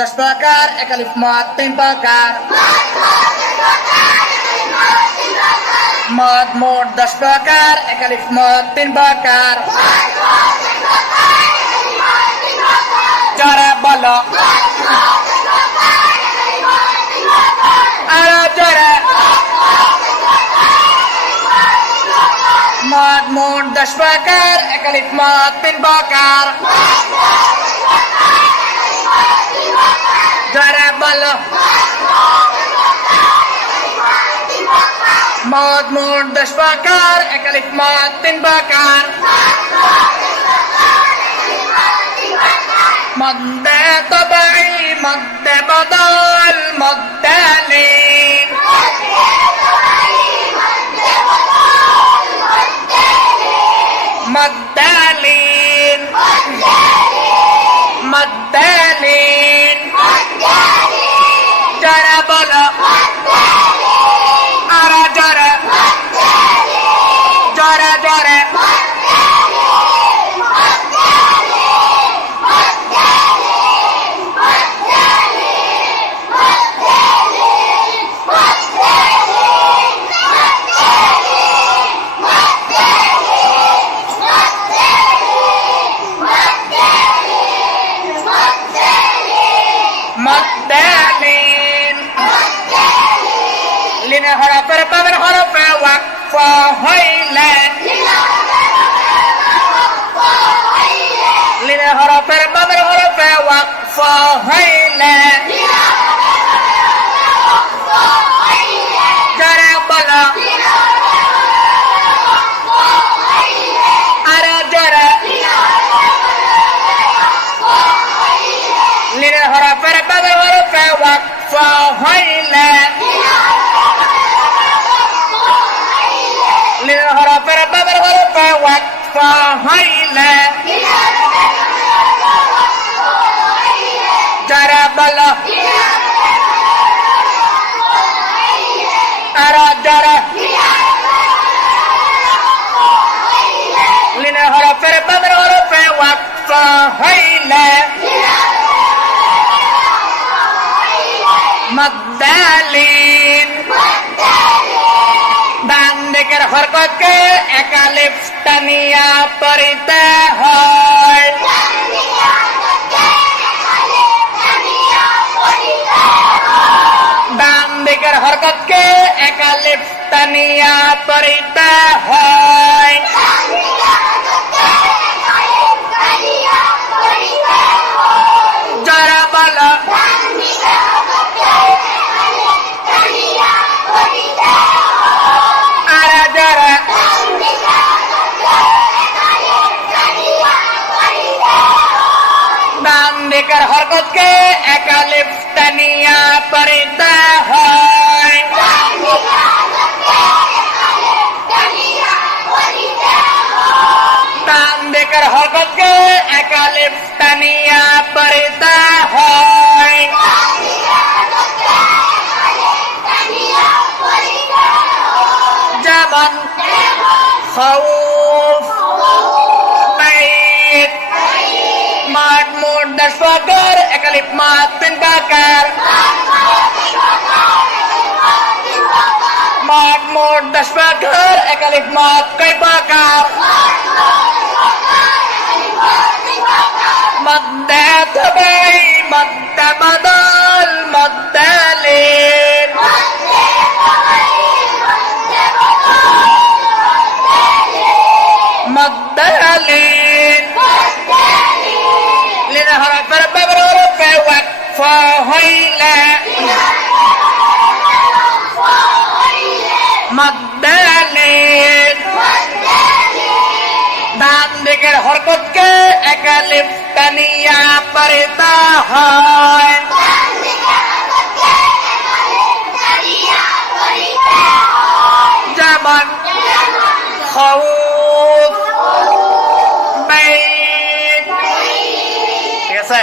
দশ প্রকার, একালিফ মদ, তিন প্রকার। মদ মোট দশ প্রকার, একালিফ মদ তিন প্রকার। জরা বলো, আরও মোট দশ প্রকার, একালিফ মদ তিন প্রকার। জরা বলো। মদ মোট দশ প্রকার একালিফ মদ, তিন প্রকার মদ্দে তবাই মদ্দে বদল মদ্দালিন মদ্দালিন যারা বলো আরা لنا هرف بمن هرف وقف هيلا لنا هرف بمن هرف وقف هيلا جرى بلا أرى جرى لنا هرف بمن هرف وقف هيلا وقف هيلا جرى টানিয়া পরিতে হয়। ডান দিকের হরকতকে একালিপ্তানিয়া পরিতে হয়। জিকির হরকতকে একালিফ তানিয়া পরিতা হয় তান দেকার হরকতকে একালিফ তানিয়া পরিতা হয় যেমন খাও মোট দশ প্রকার একালিপ মাঠ তিন প্রকার মাঠ মোট দশ প্রকার একালিপ মাঠ কয় প্রকার মদ্দে তবাই মদ্দে হইলে মদ্দানে ডান দিকের হরকতকে একালিপ তানিয়া পরিতা হয়। যেমন খৌফ ঠিক আছে?